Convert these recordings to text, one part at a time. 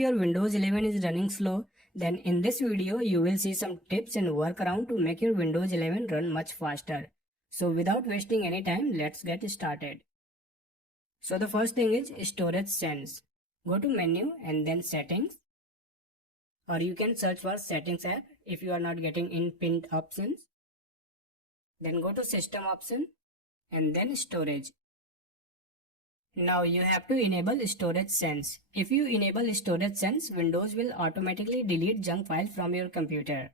your Windows 11 is running slow, then in this video you will see some tips and workaround to make your Windows 11 run much faster. So without wasting any time, let's get started. So the first thing is storage sense. Go to menu and then settings, or you can search for settings app if you are not getting in pinned options. Then go to system option and then storage. Now you have to enable storage sense. If you enable storage sense, Windows will automatically delete junk files from your computer.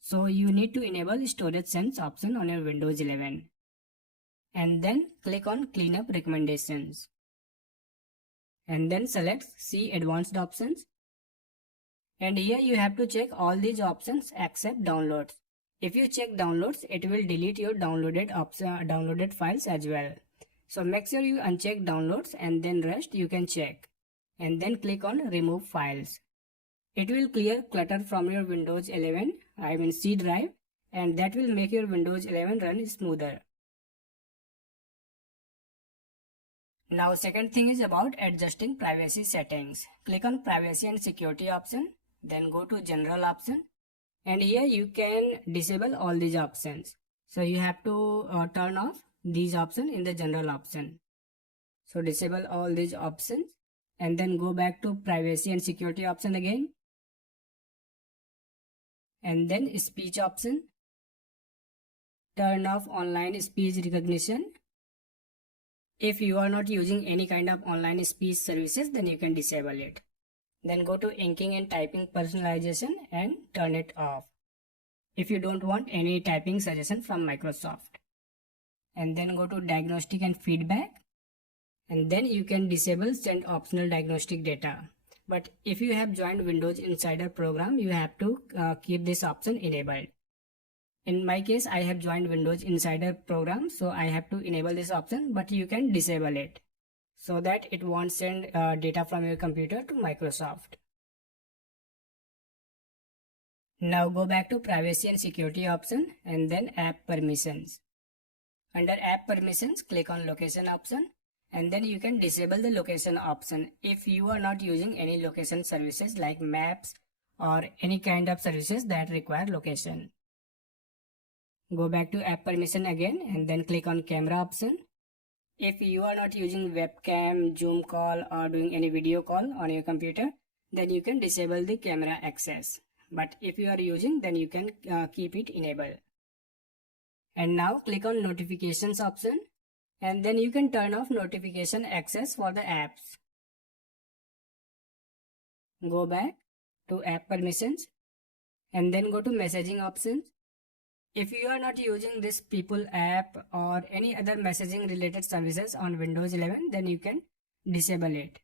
So you need to enable storage sense option on your Windows 11. And then click on cleanup recommendations. And then select see advanced options. And here you have to check all these options except downloads. If you check downloads, it will delete your downloaded files as well. So make sure you uncheck downloads and then rest you can check. And then click on remove files. It will clear clutter from your Windows 11, C drive, and that will make your Windows 11 run smoother. Now second thing is about adjusting privacy settings. Click on privacy and security option, then go to general option, and here you can disable all these options. So you have to turn off these options in the general option. So disable all these options and then go back to privacy and security option again, and then speech option. Turn off online speech recognition. If you are not using any kind of online speech services, then you can disable it. Then go to inking and typing personalization and turn it off if you don't want any typing suggestion from Microsoft. And then go to diagnostic and feedback, and then you can disable send optional diagnostic data. But if you have joined Windows Insider program, you have to keep this option enabled. In my case, I have joined Windows Insider program, so I have to enable this option, but you can disable it so that it won't send data from your computer to Microsoft. Now go back to privacy and security option and then app permissions. Under app permissions, click on location option, and then you can disable the location option if you are not using any location services like maps or any kind of services that require location. Go back to app permission again and then click on camera option. If you are not using webcam, Zoom call or doing any video call on your computer, then you can disable the camera access. But if you are using, then you can keep it enabled. And now click on notifications option, and then you can turn off notification access for the apps. Go back to app permissions and then go to messaging options. If you are not using this People app or any other messaging related services on Windows 11, then you can disable it.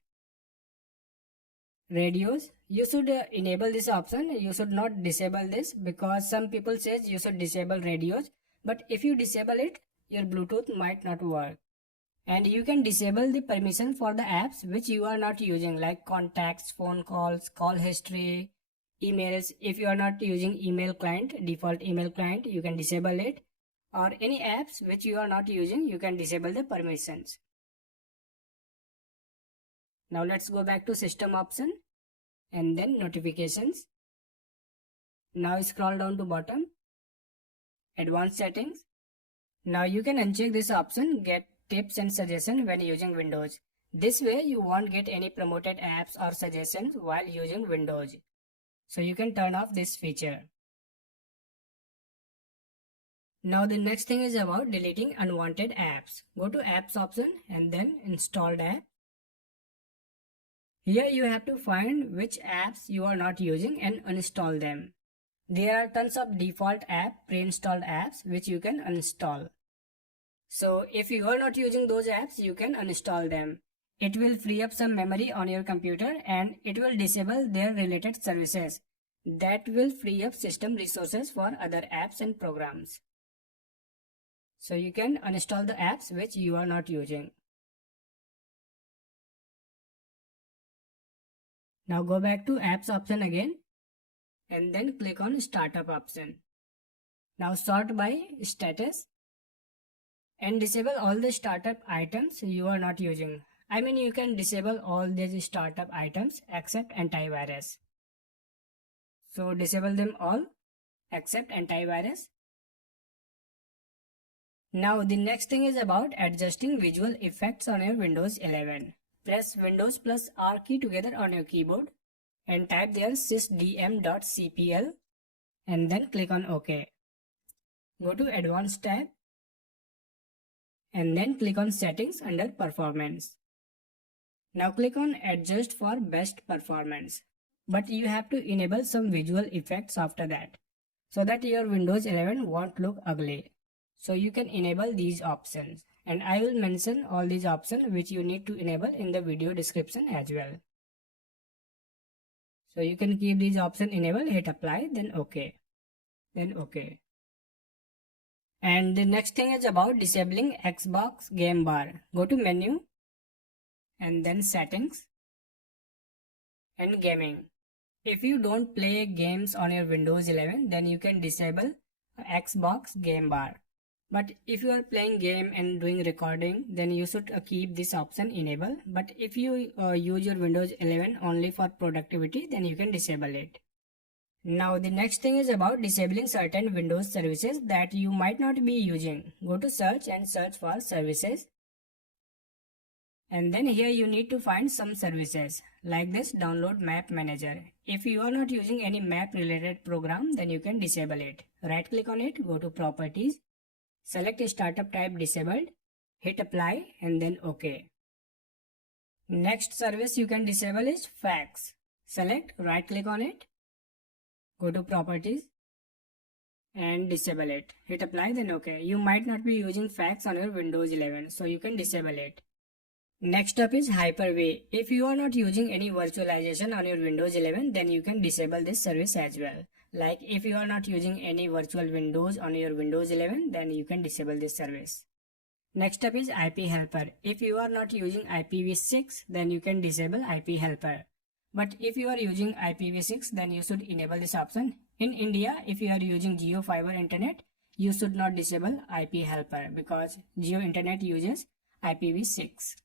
Radios, you should enable this option. You should not disable this because some people says you should disable radios. But if you disable it, your Bluetooth might not work. And you can disable the permission for the apps which you are not using, like contacts, phone calls, call history, emails. If you are not using email client, default email client, you can disable it. Or any apps which you are not using, you can disable the permissions. Now let's go back to system option and then notifications. Now scroll down to bottom. Advanced settings. Now you can uncheck this option, get tips and suggestions when using Windows. This way you won't get any promoted apps or suggestions while using Windows. So you can turn off this feature. Now the next thing is about deleting unwanted apps. Go to apps option and then installed app. Here you have to find which apps you are not using and uninstall them. There are tons of default pre-installed apps which you can uninstall. So if you are not using those apps, you can uninstall them. It will free up some memory on your computer and it will disable their related services. That will free up system resources for other apps and programs. So you can uninstall the apps which you are not using. Now go back to apps option again and then click on startup option. Now sort by status and disable all the startup items you are not using. I mean, you can disable all these startup items except antivirus. So disable them all except antivirus. Now the next thing is about adjusting visual effects on your Windows 11. Press Windows plus R key together on your keyboard and type there sysdm.cpl and then click on OK. Go to Advanced tab and then click on Settings under Performance. Now click on Adjust for best performance. But you have to enable some visual effects after that, so that your Windows 11 won't look ugly. So you can enable these options, and I will mention all these options which you need to enable in the video description as well. So you can keep these options enabled, hit apply, then OK. Then OK. And the next thing is about disabling Xbox Game Bar. Go to Menu and then Settings and Gaming. If you don't play games on your Windows 11, then you can disable Xbox Game Bar. But if you are playing game and doing recording, then you should keep this option enabled. But if you use your Windows 11 only for productivity, then you can disable it. Now the next thing is about disabling certain Windows services that you might not be using. Go to search and search for services. And then here you need to find some services like this download map manager. If you are not using any map related program, then you can disable it. Right click on it, go to properties, select a startup type disabled, hit apply and then OK. Next service you can disable is fax. Select, right click on it, go to properties and disable it. Hit apply then OK. You might not be using fax on your Windows 11, so you can disable it. Next up is Hyper-V. If you are not using any virtualization on your Windows 11, then you can disable this service as well. Like if you are not using any virtual windows on your Windows 11, then you can disable this service. Next up is IP Helper. If you are not using IPv6, then you can disable IP Helper. But if you are using IPv6, then you should enable this option. In India, if you are using Jio Fiber Internet, you should not disable IP Helper because Jio Internet uses IPv6.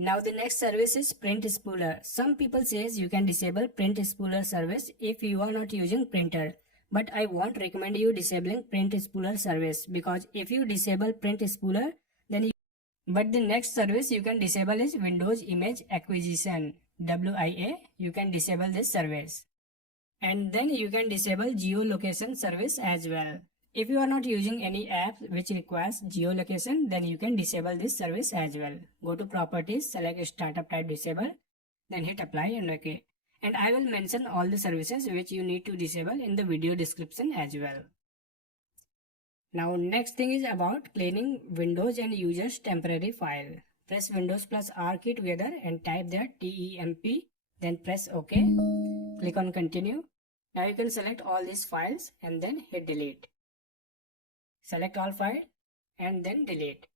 Now the next service is Print Spooler. Some people says you can disable Print Spooler service if you are not using printer. But I won't recommend you disabling Print Spooler service because if you disable Print Spooler, then but the next service you can disable is Windows Image Acquisition, WIA. You can disable this service. And then you can disable geolocation service as well. If you are not using any app which requires geolocation, then you can disable this service as well. Go to properties, select startup type disable, then hit apply and OK. And I will mention all the services which you need to disable in the video description as well. Now next thing is about cleaning Windows and users temporary file. Press Windows plus R key together and type there temp, then press OK. Click on continue. Now you can select all these files and then hit delete. Select all file and then delete.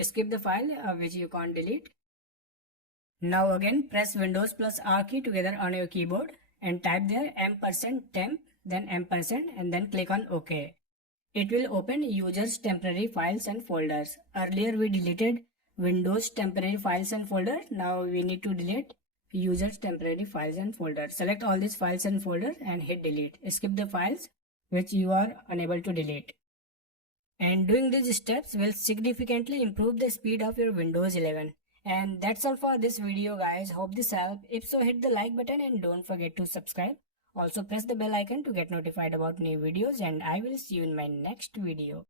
Skip the file which you can't delete. Now again press Windows plus R key together on your keyboard and type there %temp, then ampersand and then click on OK. It will open users temporary files and folders. Earlier we deleted Windows temporary files and folder. Now we need to delete users temporary files and folders. Select all these files and folders and hit delete. Skip the files which you are unable to delete. And doing these steps will significantly improve the speed of your Windows 11. And that's all for this video guys. Hope this helped. If so, hit the like button and don't forget to subscribe. Also press the bell icon to get notified about new videos, and I will see you in my next video.